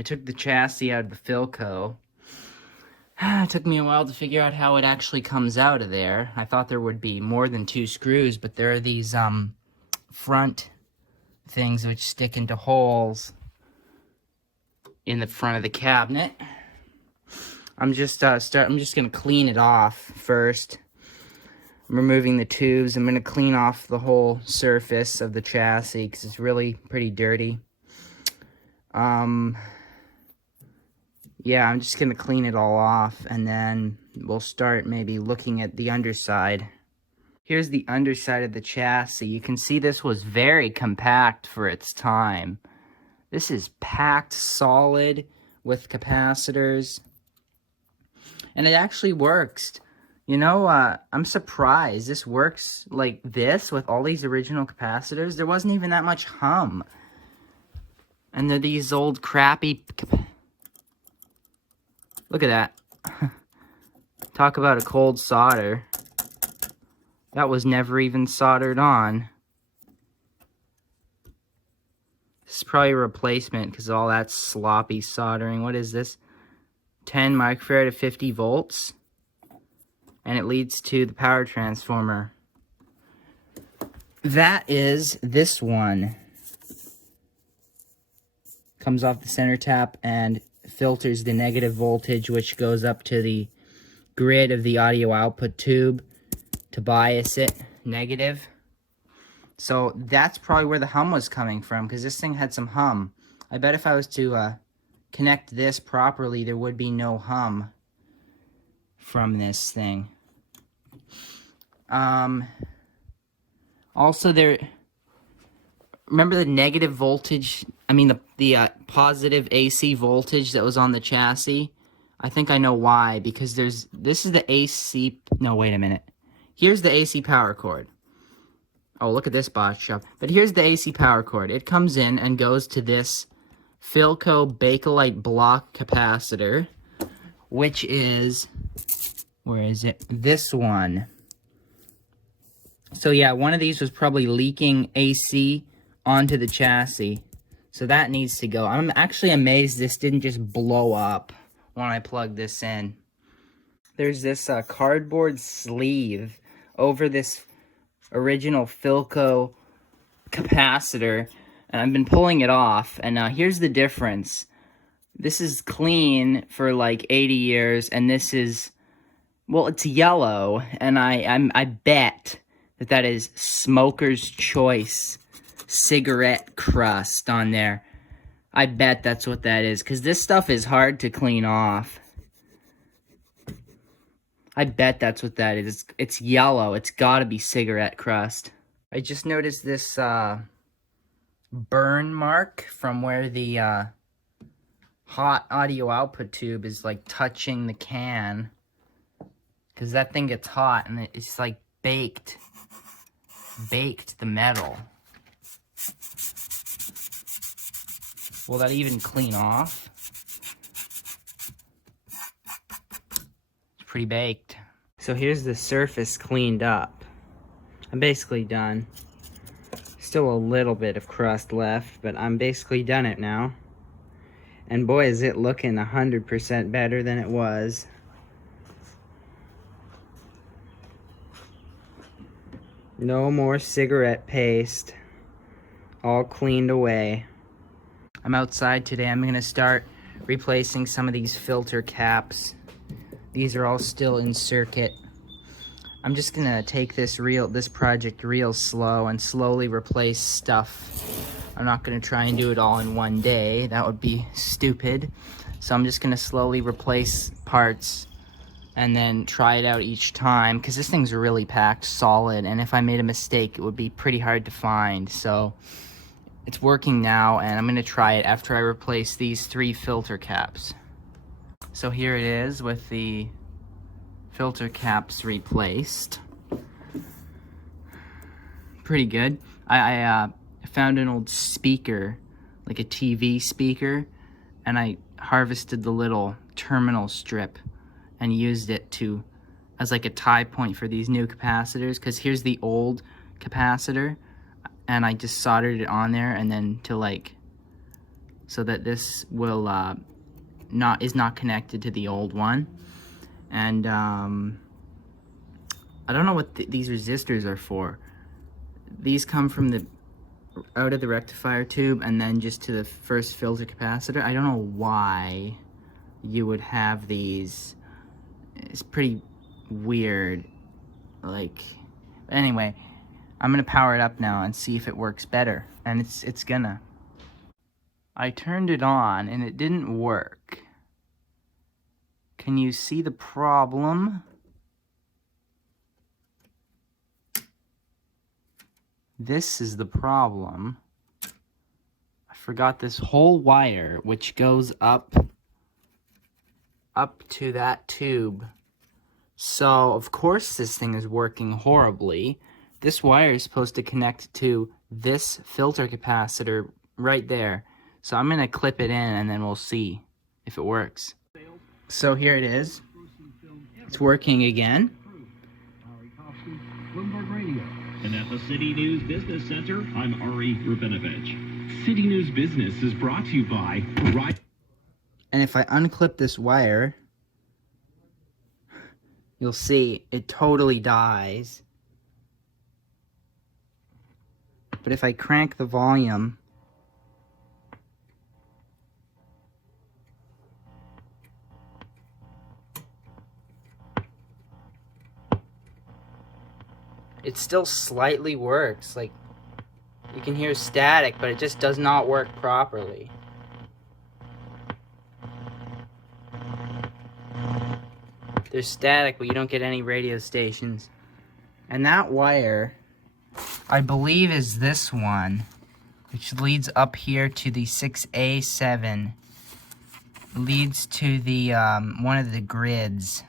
I took the chassis out of the Philco. It took me a while to figure out how it actually comes out of there. I thought there would be more than 2 screws, but there are these front things which stick into holes in the front of the cabinet. I'm just gonna clean it off first. I'm removing the tubes. I'm gonna clean off the whole surface of the chassis because it's really pretty dirty. Yeah, I'm just gonna clean it all off, and then we'll start maybe looking at the underside. Here's the underside of the chassis. You can see this was very compact for its time. This is packed solid with capacitors, and it actually works. You know, I'm surprised this works like this with all these original capacitors. There wasn't even that much hum. And they're these old crappy... Look at that. Talk about a cold solder. That was never even soldered on. This is probably a replacement because all that sloppy soldering. What is this? 10 microfarad to 50 volts. And it leads to the power transformer. That is this one. Comes off the center tap and filters the negative voltage, which goes up to the grid of the audio output tube to bias it negative. So that's probably where the hum was coming from, because this thing had some hum. I bet if I was to connect this properly, there would be no hum from this thing. Also, remember the negative voltage, the positive AC voltage that was on the chassis? I think I know why, because this is the AC, no, wait a minute. Here's the AC power cord. Oh, look at this botch job. But here's the AC power cord. It comes in and goes to this Philco Bakelite block capacitor, which is, where is it? This one. So yeah, one of these was probably leaking AC onto the chassis. So that needs to go. I'm actually amazed this didn't just blow up when I plugged this in. There's this cardboard sleeve over this original Philco capacitor, and I've been pulling it off, and here's the difference. This is clean for like 80 years, and this is, well, it's yellow, and I bet that is Smoker's Choice cigarette crust on there. I bet that's what that is, because this stuff is hard to clean off. I bet that's what that is. It's yellow. It's gotta be cigarette crust. I just noticed this burn mark from where the hot audio output tube is like touching the can, because that thing gets hot and it's like baked the metal. Will that even clean off? It's pretty baked. So here's the surface cleaned up. I'm basically done. Still a little bit of crust left, but I'm basically done it now. And boy, is it looking 100% better than it was. No more cigarette paste. All cleaned away. I'm outside today. I'm going to start replacing some of these filter caps. These are all still in circuit. I'm just going to take this project real slow and slowly replace stuff. I'm not going to try and do it all in one day. That would be stupid. So I'm just going to slowly replace parts and then try it out each time, because this thing's really packed solid, and if I made a mistake, it would be pretty hard to find. So it's working now, and I'm going to try it after I replace these 3 filter caps. So here it is with the filter caps replaced. Pretty good. I found an old speaker, like a TV speaker, and I harvested the little terminal strip and used it as like a tie point for these new capacitors, because here's the old capacitor, and I just soldered it on there, and then to like so that this will is not connected to the old one. And I don't know what these resistors are for. These come from out of the rectifier tube and then just to the first filter capacitor. I don't know why you would have these. It's pretty weird. Like, anyway, I'm gonna power it up now and see if it works better. And it's gonna. I turned it on and it didn't work. Can you see the problem? This is the problem. I forgot this whole wire, which goes up to that tube. So, of course, this thing is working horribly. This wire is supposed to connect to this filter capacitor right there. So I'm going to clip it in and then we'll see if it works. So here it is. It's working again. And at the City News Business Center, I'm Ari Rubinovich. City News Business is brought to you by... And if I unclip this wire, you'll see it totally dies. But if I crank the volume, it still slightly works. Like, you can hear static, but it just does not work properly. There's static, but you don't get any radio stations. And that wire, I believe, is this one, which leads up here to the 6A7. Leads to the one of the grids.